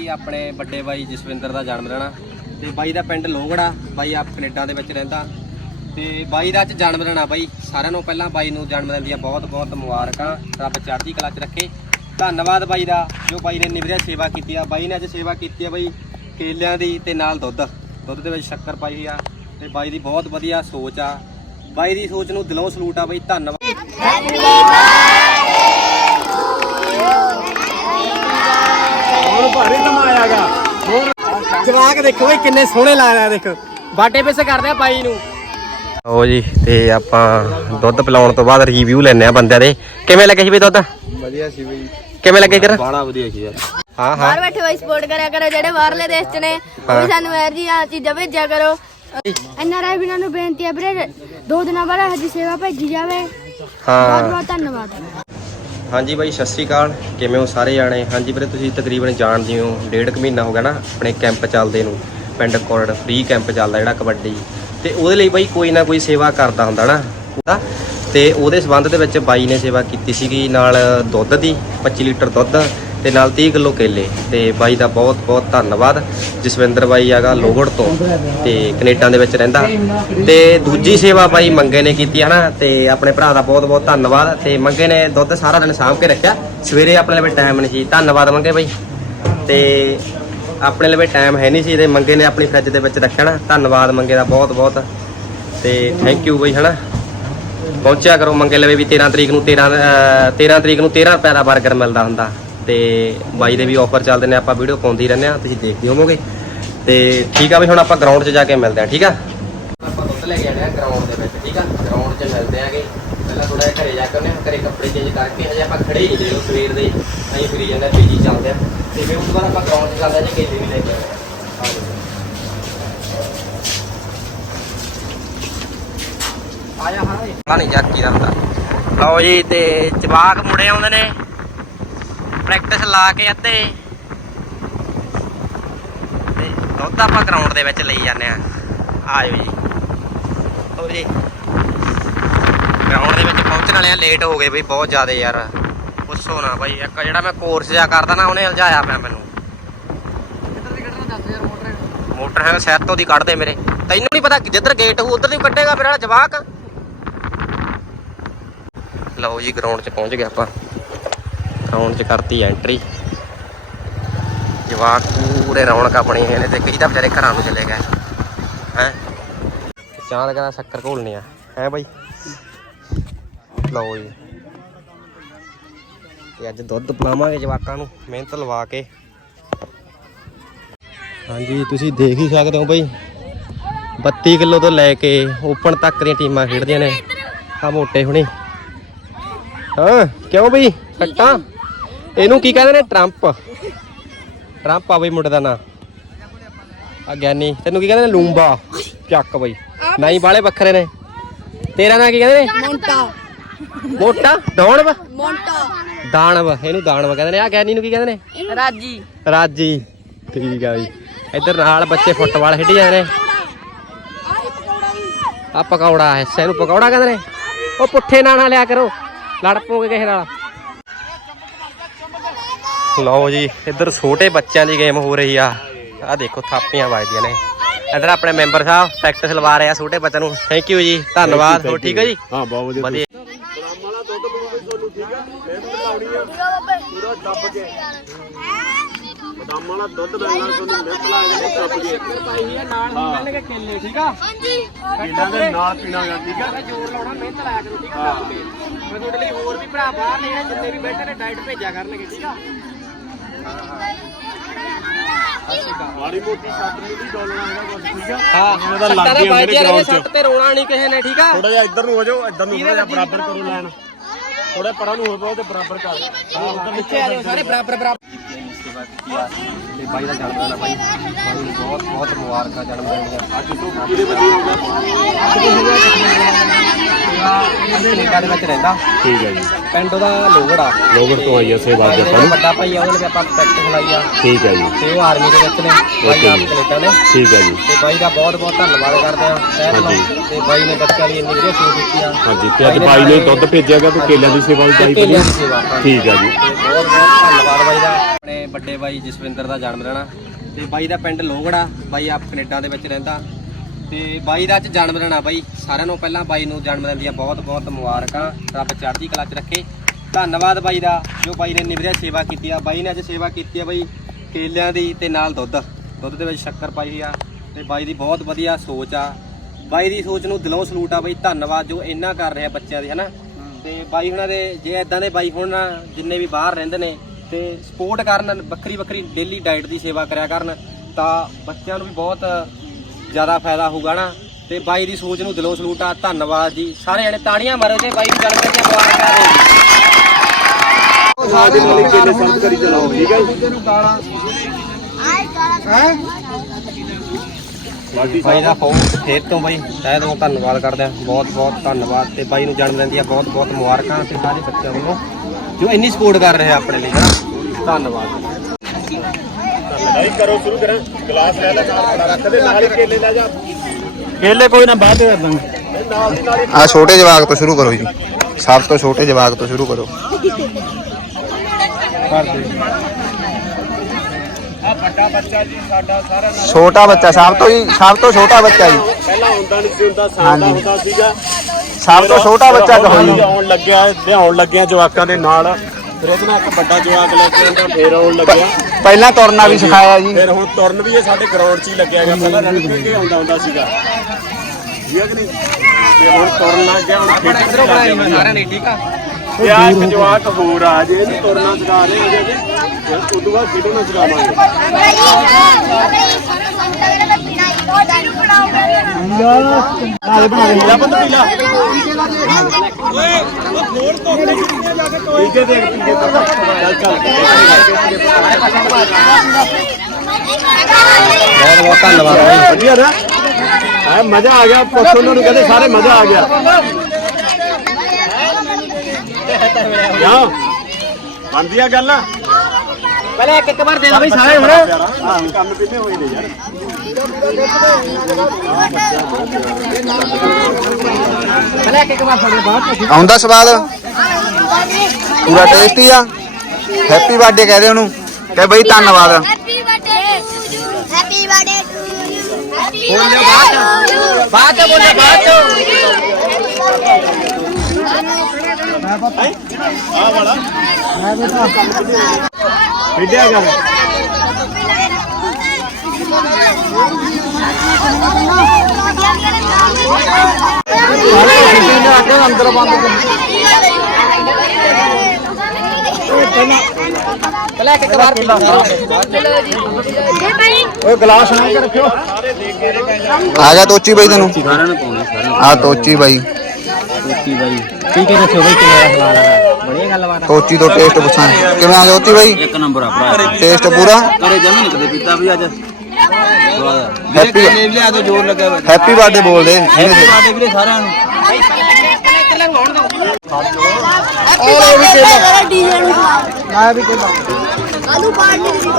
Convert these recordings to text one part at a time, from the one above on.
ਬਾਈ ਆਪਣੇ ਵੱਡੇ ਬਾਈ ਜਸਵਿੰਦਰ ਦਾ ਜਨਮ ਦਿਨ ਆ ਤੇ ਬਾਈ ਦਾ ਪਿੰਡ ਲੋਗੜਾ ਬਾਈ ਆਪ ਕੈਨੇਡਾ ਦੇ ਵਿੱਚ ਰਹਿੰਦਾ ਤੇ ਬਾਈ ਦਾ ਅੱਜ ਜਨਮ ਦਿਨ ਆ ਬਾਈ। ਸਾਰਿਆਂ ਨੂੰ ਪਹਿਲਾਂ ਬਾਈ ਨੂੰ ਜਨਮ ਦਿਨ ਦੀਆਂ ਬਹੁਤ ਬਹੁਤ ਮੁਬਾਰਕਾਂ। ਰੱਬ ਚੜ੍ਹਦੀ ਕਲਾ 'ਚ ਰੱਖੇ। ਧੰਨਵਾਦ ਬਾਈ ਦਾ ਜੋ ਬਾਈ ਨੇ ਇੰਨੀ ਵਧੀਆ ਸੇਵਾ ਕੀਤੀ ਆ। ਬਾਈ ਨੇ ਅੱਜ ਸੇਵਾ ਕੀਤੀ ਆ ਬਾਈ ਕੇਲਿਆਂ ਦੀ ਤੇ ਨਾਲ ਦੁੱਧ। ਦੁੱਧ ਦੇ ਵਿੱਚ ਸ਼ੱਕਰ ਪਾਈ ਹੋਈ ਆ ਤੇ ਬਾਈ ਦੀ ਬਹੁਤ ਵਧੀਆ ਸੋਚ ਆ। ਬਾਈ ਦੀ ਸੋਚ ਨੂੰ ਦਿਲੋਂ ਸਲੂਟ ਆ ਬਾਈ। ਧੰਨਵਾਦ। ਹੁਣ ਭਾਰੀ ਕਮਾਇਆਗਾ ਹੋਰ ਜਵਾਕ ਦੇਖੋ ਬਈ ਕਿੰਨੇ ਸੋਹਣੇ ਲਾ ਰਿਹਾ ਦੇਖੋ। ਬਾਟੇ ਪਿੱਛੇ ਕਰਦੇ ਆ ਬਾਈ ਨੂੰ। ਓ ਜੀ ਤੇ ਆਪਾਂ ਦੁੱਧ ਪਿਲਾਉਣ ਤੋਂ ਬਾਅਦ ਰਿਵਿਊ ਲੈਣੇ ਆ ਬੰਦਿਆਂ ਦੇ। ਕਿਵੇਂ ਲੱਗੇ ਸੀ ਬਈ ਦੁੱਧ? ਵਧੀਆ ਸੀ ਬਈ। ਕਿਵੇਂ ਲੱਗੇ ਕਰ? ਬਾਣਾ ਵਧੀਆ ਸੀ ਯਾਰ। ਹਾਂ ਹਾਂ। ਬਾਹਰ ਬੈਠੇ ਹੋਏ ਸਪੋਰਟ ਕਰਿਆ ਕਰੋ ਜਿਹੜੇ ਬਾਹਰਲੇ ਦੇਸ਼ ਚ ਨੇ ਉਹ ਵੀ ਸਾਨੂੰ ਐਰ ਜੀ ਆ ਚੀਜ਼ਾਂ ਭੇਜਿਆ ਕਰੋ। ਐਨਆਰਆਈ ਵੀਰਾਂ ਨੂੰ ਬੇਨਤੀ ਹੈ ਵੀਰੇ ਦੋ ਦਿਨਾਂ ਬਾਅਦ ਹਜੀ ਸੇਵਾ ਭੇਜੀ ਜਾਵੇ। ਬਹੁਤ ਹਾਂ। ਬਹੁਤ ਧੰਨਵਾਦ। ਹਾਂਜੀ ਬਾਈ, ਸਤਿ ਸ਼੍ਰੀ ਅਕਾਲ। ਕਿਵੇਂ ਹੋ ਸਾਰੇ ਜਾਣੇ? ਹਾਂਜੀ ਵੀਰੇ, ਤੁਸੀਂ ਤਕਰੀਬਨ ਜਾਣਦੇ ਹੋ ਡੇਢ ਕੁ ਮਹੀਨਾ ਹੋ ਗਿਆ ਨਾ ਆਪਣੇ ਕੈਂਪ ਚੱਲਦੇ ਨੂੰ। ਪਿੰਡ ਕੋਰਟ ਫ੍ਰੀ ਕੈਂਪ ਚੱਲਦਾ ਜਿਹੜਾ ਕਬੱਡੀ। ਤੇ ਉਹਦੇ ਲਈ ਬਾਈ ਕੋਈ ਨਾ ਕੋਈ ਸੇਵਾ ਕਰਦਾ ਹੁੰਦਾ ਨਾ। ਉਹਦਾ ਤੇ ਉਹਦੇ ਸਬੰਧ ਦੇ ਵਿੱਚ ਬਾਈ ਨੇ ਸੇਵਾ ਕੀਤੀ ਸੀਗੀ ਨਾਲ ਦੁੱਧ ਦੀ 25 ਲੀਟਰ ਦੁੱਧ। ਤੇ ਨਾਲ 30 ਕਿਲੋ ਕੇਲੇ। ਤੇ ਬਾਈ ਦਾ ਬਹੁਤ ਬਹੁਤ ਧੰਨਵਾਦ, ਜਸਵਿੰਦਰ ਬਾਈ ਹੈਗਾ ਲੋਗੜ ਤੋਂ ਤੇ ਕੈਨੇਡਾ ਦੇ ਵਿੱਚ ਰਹਿੰਦਾ। ਤੇ ਦੂਜੀ ਸੇਵਾ ਬਾਈ ਮੰਗੇ ਨੇ ਕੀਤੀ ਹੈ ਨਾ ਤੇ ਆਪਣੇ ਭਰਾ ਦਾ ਬਹੁਤ ਬਹੁਤ ਧੰਨਵਾਦ। ਤੇ ਮੰਗੇ ਨੇ ਦੁੱਧ ਸਾਰਾ ਦਿਨ ਸਾਂਭ ਕੇ ਰੱਖਿਆ। ਸਵੇਰੇ ਆਪਣੇ ਲਈ ਟਾਈਮ ਨਹੀਂ ਸੀ। ਧੰਨਵਾਦ ਮੰਗੇ ਬਾਈ। ਤੇ ਆਪਣੇ ਲਈ ਟਾਈਮ ਹੈ ਨਹੀਂ ਸੀ ਤੇ ਮੰਗੇ ਨੇ ਆਪਣੀ ਫ੍ਰਿਜ ਦੇ ਵਿੱਚ ਰੱਖਿਆ ਨਾ। ਧੰਨਵਾਦ ਮੰਗੇ ਦਾ ਬਹੁਤ ਬਹੁਤ। ਤੇ ਥੈਂਕ ਯੂ ਬਾਈ, ਹਨਾ? ਪਹੁੰਚਿਆ ਕਰੋ ਮੰਗੇ ਲਵੇ ਵੀ 13 ਤਰੀਕ ਨੂੰ 13 ਅਹ 13 ਤਰੀਕ ਨੂੰ 13 ਰੁਪਏ ਦਾ 버ਗਰ ਮਿਲਦਾ ਹੁੰਦਾ। ਤੇ ਬਾਈ ਦੇ ਵੀ ਆਫਰ ਚੱਲਦੇ ਨੇ, ਆਪਾਂ ਵੀਡੀਓ ਪਾਉਂਦੇ ਹੀ ਰਹਿੰਦੇ ਆ ਤੁਸੀਂ ਦੇਖਦੇ ਹੋਵੋਗੇ। ਤੇ ਠੀਕ ਆ ਵੀ ਹੁਣ ਆਪਾਂ ਗਰਾਊਂਡ 'ਚ ਜਾ ਕੇ ਮਿਲਦੇ ਆ ਠੀਕ ਆ? ਆਪਾਂ ਦੁੱਧ ਲੈ ਕੇ ਆਣੇ ਆ ਗਰਾਊਂਡ ਦੇ ਵਿੱਚ, ਠੀਕ ਆ? ਗਰਾਊਂਡ 'ਚ ਮਿਲਦੇ ਆਗੇ ਪਹਿਲਾਂ ਥੋੜਾ ਜਿਹਾ ਘਰੇ ਜਾ ਕੇ ਉਹਨੇ ਘਰੇ ਕੱਪੜੇ ਚੇਂਜ ਕਰਕੇ ਹਜੇ ਆਪਾਂ ਖੜੇ ਹੀ ਨਹੀਂ ਜਿਹੜੇ ਸਵੇਰ ਦੇ, ਅਸੀਂ ਫਿਰੀ ਜਾਂਦੇ ਪੀਜੀ ਚੱਲਦੇ ਆ ਤੇ ਫਿਰ ਉਸ ਤੋਂ ਬਾਅਦ ਆਪਾਂ ਗਰਾਊਂਡ 'ਚ ਚੱਲਦੇ ਆ ਜੇ ਕੇਲੇ ਵੀ ਲੈ ਕੇ ਆਉਣੇ ਆ ਆ ਜਾਓ। ਆਇਆ ਹਾਂ। ਪਤਾ ਨਹੀਂ ਯਾਰ ਕੀ ਹੁੰਦਾ ਲਓ ਜੀ, ਤੇ ਜਵਾਕ ਮੁੜੇ ਆਉਂਦੇ ਨੇ। ਪ੍ਰੈਕਟਿਸ ਲਾ ਕੇ ਅੱਧੇ। ਤੇ ਦੁੱਧ ਆਪਾਂ ਗਰਾਊਂਡ ਦੇ ਵਿੱਚ ਲਈ ਜਾਂਦੇ ਆ ਆਇਓ ਜੀ। ਲਓ ਜੀ। ਗਰਾਊਂਡ ਦੇ ਵਿੱਚ ਪਹੁੰਚਣ ਵਾਲੇ ਆ ਲੇਟ ਹੋ ਗਏ ਬਈ ਬਹੁਤ ਜ਼ਿਆਦਾ ਯਾਰ। ਪੁੱਛੋ ਨਾ ਬਾਈ ਇੱਕ ਜਿਹੜਾ ਮੈਂ ਕੋਰਸ ਜਾ ਕਰਦਾ ਨਾ ਉਹਨੇ ਉਲਝਾਇਆ ਪਿਆ ਮੈਨੂੰ। ਮੋਟਰ? ਹੈ ਸੈਰ ਤੋਂ ਦੀ ਕੱਢਦੇ ਮੇਰੇ। ਤੈਨੂੰ ਨਹੀਂ ਪਤਾ ਜਿੱਧਰ ਗੇਟ ਹੋਊ ਉਧਰ ਦੀ ਕੱਢੇਗਾ ਮੇਰੇ ਜਵਾਕ। ਲਓ ਜੀ ਗਰਾਊਂਡ 'ਚ ਪਹੁੰਚ ਗਏ ਆਪਾਂ। ਗਰਾਊਂਡ 'ਚ ਕਰਤੀ ਐਂਟਰੀ ਜਵਾਕ ਪੂਰੇ ਰੌਣਕਾਂ ਬਣੀ ਹੋਏ ਨੇ ਤੇ ਕਈ ਤਾਂ ਵਿਚਾਰੇ ਘਰਾਂ ਨੂੰ ਚਲੇ ਗਏ। ਹੈ? ਚਾਂਦ ਕਹਿੰਦਾ ਸ਼ੱਕਰ ਘੋਲਣੀ ਆ। ਹੈ ਬਾਈ? ਲਓ ਜੀ। ਤੇ ਅੱਜ ਦੁੱਧ ਪਿਲਾਵਾਂਗੇ ਜਵਾਕਾਂ ਨੂੰ, ਮਿਹਨਤ ਲਵਾ ਕੇ। ਹਾਂਜੀ, ਤੁਸੀਂ ਦੇਖ ਹੀ ਸਕਦੇ ਹੋ ਬਈ। 32 ਕਿਲੋ ਤੋਂ ਲੈ ਕੇ ਓਪਨ ਤੱਕ ਦੀਆਂ ਟੀਮਾਂ ਖੇਡਦੀਆਂ ਨੇ। ਆ ਮੋਟੇ ਹੁਣੀ। ਹਾਂ, ਕਿਉਂ ਬਈ? ਕੱਟਾਂ ਇਹਨੂੰ ਕੀ ਕਹਿੰਦੇ ਨੇ? ਟਰੰਪ ਟਰੰਪ ਆ ਬਈ ਮੁੰਡੇ ਦਾ ਨਾਂ। ਆ ਗਿਆਨੀ। ਤੈਨੂੰ ਕੀ ਕਹਿੰਦੇ ਨੇ? ਲੂੰਬਾ। ਚੱਕ ਬਈ। ਨਹੀਂ ਬਾਲੇ ਵੱਖਰੇ ਨੇ। ਤੇਰਾ ਨਾਂ ਕੀ ਕਹਿੰਦੇ ਨੇ? ਮੋਂਟਾ। ਮੋਟਾ? ਦੌਣਵ? ਮੋਂਟਾ। ਦਾਨਵ ਇਹਨੂੰ ਦਾਨਵ ਕਹਿੰਦੇ ਨੇ। ਆ ਗਿਆਨੀ ਨੂੰ ਕੀ ਕਹਿੰਦੇ ਨੇ? ਰਾਜੀ। ਰਾਜੀ। ਠੀਕ ਆ ਬਈ। ਇੱਧਰ ਨਾਲ ਬੱਚੇ ਫੁੱਟਬਾਲ ਖੇਡੀ ਜਾਂਦੇ ਨੇ। ਆ ਪਕੌੜਾ ਹੈ ਸੈਨੂੰ ਪਕੌੜਾ। ਕਹਿੰਦੇ ਨੇ। ਉਹ ਪੁੱਠੇ ਨਾਂ ਨਾ ਲਿਆ ਕਰੋ। ਲੜ ਪੋਗੇ ਕਿਸੇ ਨਾਲ। ਲਓ ਜੀ ਇੱਧਰ ਛੋਟੇ ਬੱਚਿਆਂ ਦੀ ਗੇਮ ਹੋ ਰਹੀ ਆ। ਆ ਦੇਖੋ ਥਾਪੀਆਂ ਵੱਜਦੀਆਂ ਨੇ। ਇੱਧਰ ਆਪਣੇ ਮੈਂਬਰ ਸਾਹਿਬ ਪ੍ਰੈਕਟਿਸ ਲਵਾ ਰਹੇ ਆ ਛੋਟੇ ਬੱਚਿਆਂ ਨੂੰ। ਥੈਂਕ ਯੂ ਜੀ ਧੰਨਵਾਦ। ਹੋ ਠੀਕ ਹੈ ਜੀ ਹਾਂ ਬਹੁਤ ਵਧੀਆ ਮਾਲਾ ਦੁੱਧ ਪੀਓਗੇ ਤੁਹਾਨੂੰ ਠੀਕ ਆ ਮਿਹਨਤ ਲਾਉਣੀ ਆ ਪੂਰਾ ਦੱਬ ਕੇ ਬਦਾਮਾਂ ਵਾਲਾ ਦੁੱਧ ਮਿਲਣਾ ਤੁਹਾਨੂੰ ਮਿਹਨਤ ਲਾ ਕੇ ਦੱਬ ਕੇ ਨਾਲ ਮਿਲਣਗੇ ਕੇਲੇ ਠੀਕ ਆ? ਇਹਨਾਂ ਦੇ ਨਾਲ ਪੀਣਾਗਾ ਠੀਕ ਆ ਜੋਰ ਲਾਉਣਾ ਮਿਹਨਤ ਲਾਇਆ ਕਰੋ ਠੀਕ ਆ ਮੈਂ ਤੁਹਾਡੇ ਲਈ ਹੋਰ ਵੀ ਭਰਾ ਬਾਹਰ ਨੇ ਜਿੰਨੇ ਵੀ ਬੈਠੇ ਨੇ ਡਾਈਟ ਭੇਜਿਆ ਕਰਨਗੇ ਠੀਕ ਆ? ਮਾੜੀ ਮੋਟੀ ਸੱਟ ਨੂੰ ਵੀ ਡੋਲਣਾ ਹੈਗਾ ਕੁਝ ਠੀਕ ਆ। ਹਾਂ ਇਹਨਾਂ ਦਾ ਲੱਗ ਗਿਆ ਮੇਰੇ ਗਰਾਊਂਡ 'ਚ। ਸੱਟ ਤੇ ਰੋਣਾ ਨਹੀਂ ਕਿਸੇ ਨੇ ਠੀਕ ਆ? ਥੋੜਾ ਜਿਹਾ ਇੱਧਰ ਨੂੰ ਹੋ ਜਾਓ ਇੱਧਰ ਨੂੰ ਥੋੜਾ ਜਿਹਾ ਬਰਾਬਰ ਕਰੋ ਲੈਣ। ਥੋੜਾ ਪਰਾਂ ਨੂੰ ਹੋ ਜਾਓ ਤੇ ਬਰਾਬਰ ਕਰ। ਹਾਂ ਉੱਧਰ ਪਿੱਛੇ ਆ ਜਾਓ ਸਾਰੇ ਬਰਾਬਰ ਬਰਾਬਰ ਤੇ ਬਾਈ ਦਾ ਜਨਮ ਦਿਨ ਆ ਬਾਈ ਬਾਈ ਨੂੰ ਬਹੁਤ ਬਹੁਤ ਮੁਬਾਰਕਾਂ ਜਨਮ ਦਿਨ ਦੀਆਂ ਅੱਜ ਤੋਂ ਕਿਹਦੇ ਬੰਦੇ ਹੋ ਗਿਆ ਕੈਨੇਡਾ ਦੇ ਵਿੱਚ ਰਹਿੰਦਾ ਠੀਕ ਹੈ ਜੀ ਪਿੰਡ ਉਹਦਾ ਲੋਗੜਾ ਲੋਗੜ ਤੋਂ ਆਈ ਆ ਸੇਵਾ ਅੱਜ ਆਪਾਂ ਨੂੰ ਵੱਡਾ ਭਾਈ ਆ ਉਹਦੇ ਲਈ ਆਪਾਂ ਪ੍ਰੈਕਟਿਸ ਲਾਈ ਆ ਠੀਕ ਹੈ ਜੀ ਤੇ ਉਹ ਆਰਮੀ ਦੇ ਵਿੱਚ ਨੇ ਬਾਈ ਆਪ ਕੈਨੇਡਾ ਨੇ ਠੀਕ ਹੈ ਜੀ ਤੇ ਬਾਈ ਦਾ ਬਹੁਤ ਬਹੁਤ ਧੰਨਵਾਦ ਕਰਦੇ ਆ। ਤੇ ਬਾਈ ਨੇ ਬੱਚਿਆਂ ਦੀ ਇੰਨੀ ਵਧੀਆ ਸੇਵਾ ਕੀਤੀ ਆ ਹਾਂਜੀ ਤੇ ਅੱਜ ਬਾਈ ਨੇ ਦੁੱਧ ਭੇਜਿਆ ਗਿਆ ਤੇ ਕੇਲਿਆਂ ਦੀ ਸੇਵਾ ਵੀ ਬਾਈ ਕੇਲਿਆਂ ਦੀ ਕਰੀ ਸੇਵਾ। ਠੀਕ ਹੈ ਜੀ। ਬਹੁਤ ਬਹੁਤ ਆਪਣੇ ਵੱਡੇ ਬਾਈ ਜਸਵਿੰਦਰ ਦਾ ਜਨਮ ਆ। ਤੇ ਬਾਈ ਦਾ ਪਿੰਡ ਲੋਗੜਾ ਬਾਈ ਆਪ ਕੈਨੇਡਾ ਦੇ ਵਿੱਚ ਰਹਿੰਦਾ। ਤੇ ਬਾਈ ਦਾ ਅੱਜ ਜਨਮ ਆ ਬਾਈ। ਸਾਰਿਆਂ ਨੂੰ ਪਹਿਲਾਂ ਬਾਈ ਨੂੰ ਜਨਮ ਦਿਨ ਦੀਆਂ ਬਹੁਤ ਬਹੁਤ ਮੁਬਾਰਕਾਂ। ਰੱਬ ਚੜ੍ਹਦੀ ਕਲਾ 'ਚ ਰੱਖੇ। ਧੰਨਵਾਦ ਬਾਈ ਦਾ ਜੋ ਬਾਈ ਨੇ ਇੰਨੀ ਵਧੀਆ ਸੇਵਾ ਕੀਤੀ ਆ। ਬਾਈ ਨੇ ਅੱਜ ਸੇਵਾ ਕੀਤੀ ਆ ਬਾਈ ਕੇਲਿਆਂ ਦੀ ਤੇ ਨਾਲ ਦੁੱਧ। ਦੁੱਧ ਦੇ ਵਿੱਚ ਸ਼ੱਕਰ ਪਾਈ ਹੋਈ ਆ ਤੇ ਬਾਈ ਦੀ ਬਹੁਤ ਵਧੀਆ ਸੋਚ ਆ। ਬਾਈ ਦੀ ਸੋਚ ਨੂੰ ਦਿਲੋਂ ਸਲੂਟ ਆ ਬਾਈ। ਧੰਨਵਾਦ ਜੋ ਇੰਨਾ ਕਰ ਰਿਹਾ ਬੱਚਿਆਂ ਦੀ ਹਨਾ? ਤੇ ਬਾਈ ਹੁਣਾਂ ਦੇ ਜੇ ਇਦਾਂ ਦੇ ਬਾਈ ਹੁਣ ਨਾ ਜਿੰਨੇ ਵੀ ਬਾਹਰ ਰਹਿੰਦੇ ਨੇ ਤੇ ਸਪੋਰਟ ਕਰਨ ਵੱਖਰੀ ਵੱਖਰੀ ਡੇਲੀ ਡਾਈਟ ਦੀ ਸੇਵਾ ਕਰਿਆ ਕਰਨ ਤਾਂ ਬੱਚਿਆਂ ਨੂੰ ਵੀ ਬਹੁਤ ਜ਼ਿਆਦਾ ਫਾਇਦਾ ਹੋਊਗਾ ਨਾ। ਤੇ ਬਾਈ ਦੀ ਸੋਚ ਨੂੰ ਦਿਲੋਂ ਸਲੂਟ ਆ ਧੰਨਵਾਦ ਜੀ। ਸਾਰੇ ਜਣੇ ਤਾੜੀਆਂ ਮਾਰੋ ਜੇ ਬਾਈ ਨੂੰ ਦਿਨ ਦੀਆਂ ਮੁਬਾਰਕਾਂ ਦਿਓ ਸਾਡੇ ਨਾਲ ਕੇਲੇ ਸੰਤ ਕਰੀ ਚਲਾਓ ਠੀਕ ਹੈ ਬਾਡੀ ਬਾਈ ਦਾ ਫੋਨ ਫੇਰ ਤੋਂ ਬਾਈ ਤਹਿ ਤੋਂ ਧੰਨਵਾਦ ਕਰਦੇ। ਆ ਬਹੁਤ ਬਹੁਤ ਧੰਨਵਾਦ। ਤੇ ਬਾਈ ਨੂੰ ਜਨਮ ਦਿਨ ਦੀਆਂ ਬਹੁਤ ਬਹੁਤ ਮੁਬਾਰਕਾਂ ਤੇ ਸਾਰੇ ਬੱਚਿਆਂ ਵੱਲੋਂ। ਜੋ ਇੰਨੀ ਸਪੋਰਟ ਕਰ ਰਹੇ ਆ ਆਪਣੇ ਲਈ ਹਨਾ? ਧੰਨਵਾਦ। ਲੜਾਈ ਕਰੋ ਸ਼ੁਰੂ ਕਰਾਂ। ਗਲਾਸ ਲੈ ਲੈ ਨਾਲ ਖੜਾ ਰੱਖ ਦੇ ਨਾਲ ਹੀ ਕੇਲੇ ਲੈ ਜਾ। ਕੇਲੇ ਕੋਈ ਨਾ ਬਾਅਦ ਕਰ ਦਾਂਗੇ। ਨਾਲ ਦੀ ਨਾਲ ਆ ਛੋਟੇ ਜਵਾਕ ਤੋਂ ਸ਼ੁਰੂ ਕਰੋ ਜੀ। ਸਭ ਤੋਂ ਛੋਟੇ ਜਵਾਕ ਤੋਂ ਸ਼ੁਰੂ ਕਰੋ। ਆ ਵੱਡਾ ਬੱਚਾ ਜੀ ਸਾਡਾ ਸਾਰਾ ਨਾਲ। ਛੋਟਾ ਬੱਚਾ ਸਭ ਤੋਂ ਹੀ ਸਭ ਤੋਂ ਛੋਟਾ ਬੱਚਾ ਜੀ। ਪਹਿਲਾਂ ਹੁੰਦਾ ਨਹੀਂ ਸੀ ਹੁੰਦਾ ਹਾਂਜੀ। ਹੁੰਦਾ ਸੀਗਾ। ਸਭ ਤੋਂ ਛੋਟਾ ਬੱਚਾ ਕਹੋ ਜੀ ਆਉਣ ਲੱਗਿਆ ਲਿਆਉਣ ਲੱਗਿਆ ਜਵਾਕਾਂ ਦੇ ਨਾਲ। ਫਿਰ ਉਹਦੇ ਨਾਲ ਇੱਕ ਵੱਡਾ ਜਵਾਕ ਲੈ ਕੇ ਆਉਂਦਾ ਫੇਰ ਆਉਣ ਲੱਗਿਆ। ਪਹਿਲਾਂ ਤੁਰਨਾ ਵੀ ਸਿਖਾਇਆ ਜੀ। ਫਿਰ ਹੁਣ ਤੁਰਨ ਵੀ ਇਹ ਸਾਡੇ ਗਰਾਊਂਡ 'ਚ ਹੀ ਲੱਗਿਆ ਹੈਗਾ ਪਹਿਲਾਂ ਰਣ ਕੇ ਆਉਂਦਾ ਹੁੰਦਾ ਸੀਗਾ। ਠੀਕ ਹੈ ਕਿ ਨਹੀਂ? ਤੇ ਹੁਣ ਤੁਰਨ ਲੱਗ ਗਿਆ ਹੁਣ ਬਣਾਏ ਗਿਆ ਹੋਏ ਸਾਰਿਆਂ ਨੇ ਠੀਕ ਆ? ਇੱਕ ਜਵਾਕ ਹੋਰ ਆ ਜੇ ਇਹਨੂੰ ਤੁਰਨਾ ਸਿਖਾ ਰਹੇ ਅਜੇ ਤੇ ਉਸ ਤੋਂ ਬਾਅਦ ਖੇਡਣਾ ਸਿਖਾਵਾਂਗੇ ਪੀਲਾ ਬੰਦ ਪੀਲਾ ਠੀਕ ਹੈ। ਦੇਖ ਪੀਲੇ ਚੱਲ ਚੱਲ ਬਹੁਤ ਬਹੁਤ ਧੰਨਵਾਦ ਬਾਈ ਵਧੀਆ ਨਾ ਆ ਮਜ਼ਾ ਆ ਗਿਆ ਪੁੱਛ ਉਹਨਾਂ ਨੂੰ ਕਹਿੰਦੇ ਸਾਰੇ ਮਜ਼ਾ ਆ ਗਿਆ ਯਾ ਬਣਦੀ ਆ ਗੱਲ? ਪਹਿਲੇ ਇੱਕ ਇੱਕ ਵਾਰ ਦੇ ਦੋ ਬਾਈ ਸਾਰੇ ਹੁਣ। ਹਾਂ ਕੰਮ ਕਿੱਥੇ ਹੋਏ ਨੇ ਯਾਰ ਪਹਿਲੇ ਇੱਕ ਇੱਕ ਵਾਰ ਸਾਡੇ ਬਾਅਦ ਆਉਂਦਾ ਸਵਾਦ? ਪੂਰਾ ਟੇਸਟੀ ਆ? ਹੈਪੀ ਬਰਥਡੇ ਕਹਦੇ ਉਹਨੂੰ। ਕਹੇ ਬਈ ਧੰਨਵਾਦ। Happy birthday happy birthday to you ਬੋਲਿਓ ਬਾਅਦ ਚ। ਬਾਅਦ ਬੋਲਿਓ, ਬਾਅਦ ਆ ਵਾਲਾ। ਖੇਡਿਆ ਕਰ ਅੰਦਰ ਬੰਦ ਪਹਿਲੇ ਇੱਕ ਵਾਰ ਪੀ ਲਓ ਓਏ ਗਲਾਸ ਨਾਲ ਕੇ ਰੱਖਿਓ। ਆ ਗਿਆ ਤੋਚੀ ਬਾਈ ਤੈਨੂੰ। ਨੂੰ ਆ ਤੋਚੀ ਬਾਈ। ਨੂੰ ਬਾਈ। ਠੀਕ ਹੈ ਦੱਸੋ ਬਾਈ ਕਿਵੇਂ ਸਵਾਲ ਆ ਬੜੀ ਗੱਲਬਾਤ ਤੋਚੀ ਤੋਂ ਟੇਸਟ ਪੁੱਛਾਂ। ਕਿਵੇਂ ਆ ਤੋਚੀ ਬਾਈ? ਇੱਕ ਨੰਬਰ ਆ ਭਰਾ। ਟੇਸਟ ਪੂਰਾ? ਕਰੇ ਜਮੀ ਨਹੀਂ ਕਦੇ ਪੀਤਾ ਵੀ ਅੱਜ। ਹੈਪੀ ਲਿਆ ਤੇ ਜ਼ੋਰ ਲੱਗਾ ਵਾ। ਹੈਪੀ ਬਰਥਡੇ ਬੋਲਦੇ। ਤੇ। ਸਾਡੇ ਵੀਰੇ ਸਾਰਿਆਂ ਨੂੰ। ਔਰ ਵੀ ਕੇਲਾ ਮੈਂ ਵੀ ਕੇਲਾ ਆਲੂ ਪਾਣੀ ਦੀ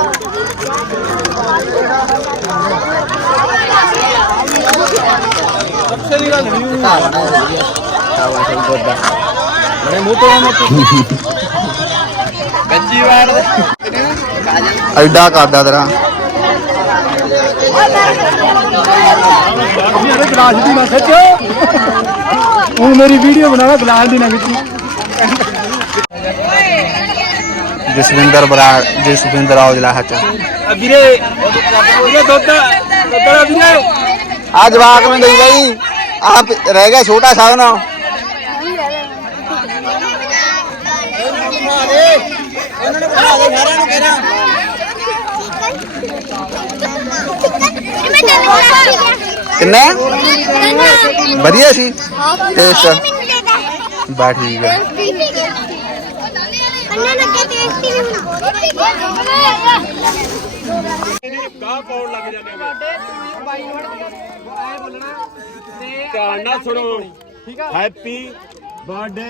ਐਡਾ ਕਰਦਾ ਤੇਰਾ। ਮੇਰੇ ਗਲਾਸ ਦੀ ਨਾ ਖਿੱਚ ਉਹ ਮੇਰੀ ਵੀਡੀਓ ਬਣਾਵਾ ਗਲਾਸ ਦੀ ਨਾ ਖਿੱਚੀ ਜਸਵਿੰਦਰ ਬਰਾ ਜਸਵਿੰਦਰ ਔਜਲਾ ਹੱਚ ਵੀਰੇ ਵੀਰੇ ਦੁੱਧ ਦੁੱਧ ਵੀਰੇ। ਆ ਜਵਾਕ ਮੈਂ ਗਈ ਬਾਈ। ਆ ਰਹਿ ਗਿਆ ਛੋਟਾ ਸਾਹ ਨਾ ਕਿੰਨੇ? ਵਧੀਆ ਸੀ। ਟੇਸਟ ਬਾ ਠੀਕ ਹੈ ਅੰਨਾ ਲੱਗੇ ਟੇਸਟੀ ਨਹੀਂ ਗਾਹ ਪਾਉਣ ਲੱਗ ਜਾਂਦੇ ਨੇ ਧਿਆਨ ਨਾਲ ਸੁਣੋ। ਹੈਪੀ ਬਰਥਡੇ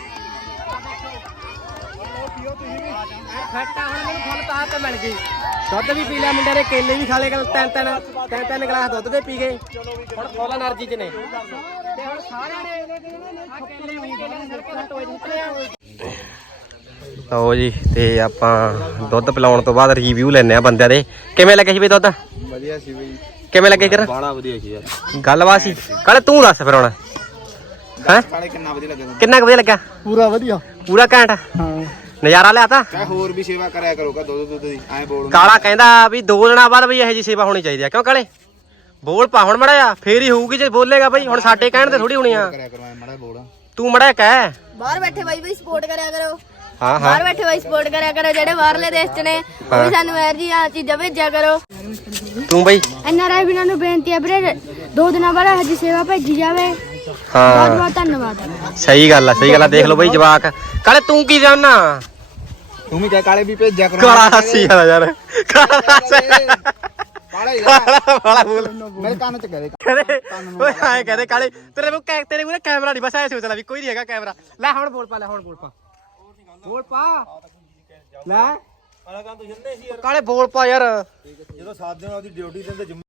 ਫਿੱਟ ਹੁਣ ਮੈਨੂੰ ਫੁੱਲ ਤਾਕਤ ਮਿਲ ਗਈ। ਦੁੱਧ ਵੀ ਪੀ ਲਿਆ ਮੁੰਡੇ ਨੇ ਕੇਲੇ ਵੀ ਖਾ ਲਏ ਗਲ ਤਿੰਨ ਤਿੰਨ ਤਿੰਨ ਤਿੰਨ ਗਲਾਸ ਦੁੱਧ ਦੇ ਪੀ ਗਏ। ਹੁਣ ਫੁੱਲ એનર્ਜੀ 'ਚ ਨੇ। ਤੇ ਹੁਣ ਸਾਰਿਆਂ ਨੇ ਕੇਲੇ ਵੀ ਕੇਲੇ ਨੇ ਸੜਕਾਂ ਦਾ ਟੋਏ ਜਿੱਤਨੇ ਆ। ਜੀ ਤੇ ਆਪਾਂ ਦੁੱਧ ਪਿਲਾਉਣ ਤੋਂ ਬਾਅਦ ਰਿਵਿਊ ਲੈਣੇ ਆ ਬੰਦਿਆਂ ਦੇ। ਕਿਵੇਂ ਲੱਗੇ ਸੀ ਬਈ ਦੁੱਧ? ਵਧੀਆ ਸੀ ਬਈ। ਕਿਵੇਂ ਲੱਗੇ ਕਰ ਬਾੜਾ ਵਧੀਆ ਸੀ ਯਾਰ। ਗੱਲਬਾਤ ਸੀ। ਕੱਲ ਤੂੰ ਦੱਸ ਫਿਰ ਹੁਣ। ਹੈ? ਕਿੰਨਾ ਵਧੀਆ ਲੱਗਾ ਕਿੰਨਾ ਵਧੀਆ ਲੱਗਾ ਪੂਰਾ ਵਧੀਆ। ਪੂਰਾ ਘੈਂਟ? ਹਾਂ। ਨਜ਼ਾਰਾ ਲਿਆਤਾ ਕਹ ਹੋਰ ਵੀ ਸੇਵਾ ਕਰਿਆ ਕਰੋ ਕਾ ਦੁੱਧ ਦੁੱਧ ਦੀ ਐਂ ਬੋਲ ਕਾਲਾ ਕਹਿੰਦਾ ਵੀ ਦੋ ਦਿਨਾਂ ਬਾਅਦ ਬਈ ਇਹੋ ਜੀ ਸੇਵਾ ਹੋਣੀ ਚਾਹੀਦੀ ਆ। ਕਿਉਂ ਕਾਲੇ? ਬੋਲ ਪਾ ਹੁਣ ਮੜਾ ਆ ਫੇਰ ਹੀ ਹੋਊਗੀ ਜੇ ਬੋਲੇਗਾ ਬਈ ਹੁਣ ਸਾਡੇ ਕਹਿਣ ਤੇ ਥੋੜੀ ਹੋਣੀ ਆ। ਕਰਿਆ ਕਰੋ ਐਂ ਮੜਾ ਬੋਲ। ਤੂੰ ਮੜਾ ਕਹਿ। ਬਾਹਰ ਬੈਠੇ ਬਾਈ ਬਈ ਸਪੋਰਟ ਕਰਿਆ ਕਰੋ। ਹਾਂ ਬਾਹਰ ਹਾਂ ਬੈਠੇ ਬਾਈ ਸਪੋਰਟ ਕਰਿਆ ਕਰੋ ਜਿਹੜੇ ਬਾਹਰਲੇ ਦੇਸ਼ 'ਚ ਨੇ ਉਹ ਵੀ ਸਾਨੂੰ ਇਹੋ ਜਿਹੀਆਂ ਚੀਜ਼ਾਂ ਭੇਜਿਆ ਕਰੋ। ਤੂੰ ਬਈ। ਐਨਆਰਆਈ ਵੀਰਾਂ ਨੂੰ ਬੇਨਤੀ ਹੈ ਵੀਰੇ ਦੋ ਦਿਨਾਂ ਬਾਅਦ ਇਹੋ ਜਿਹੀ ਸੇਵਾ ਭੇਜੀ ਜਾਵੇ। ਬਹੁਤ ਹਾਂ। ਬਹੁਤ ਧੰਨਵਾਦ। ਸਹੀ ਗੱਲ ਆ ਸਹੀ ਗੱਲ ਆ ਦੇਖ ਲਓ ਬਈ ਜਵਾਕ। ਕਾਲੇ ਤੂੰ ਕੀ ਜਾਣਾ ਤੂੰ ਵੀ ਕਹਿ ਕਾਲੇ ਵੀ ਭੇਜਿਆ ਕਰੋ। ਕਾਲਾ ਹਾਸੀ ਵਾਲਾ ਯਾਰ। ਕਾਲਾ ਹਾਸੀ ਕਾਲੇ ਯਾਰ ਵਾਲਾ ਬੋਲ। ਮੇਰੇ ਕੰਨ ਚ ਕਹਦੇ। ਕਹਿੰਦੇ ਓਏ ਆਏ ਕਹਿੰਦੇ ਕਾਲੇ। ਤੇਰੇ ਕੋਲ ਕੈ- ਤੇਰੇ ਕੋਲ ਕੈਮਰਾ ਨਹੀਂ ਬਸ ਐ ਸੋਚਦਾ ਵੀ ਕੋਈ ਨਹੀਂ ਹੈਗਾ ਕੈਮਰਾ। ਲੈ ਹੁਣ ਬੋਲ ਪਾ ਲੈ ਹੁਣ ਬੋਲ ਪਾ। ਬੋਲ ਪਾ। ਲੈ। ਕਾਲੇ ਬੋਲ ਪਾ ਯਾਰ। ਜਦੋਂ ਸਾਥ ਦਿਨ ਉਹਦੀ ਡਿਊਟੀ ਤੇ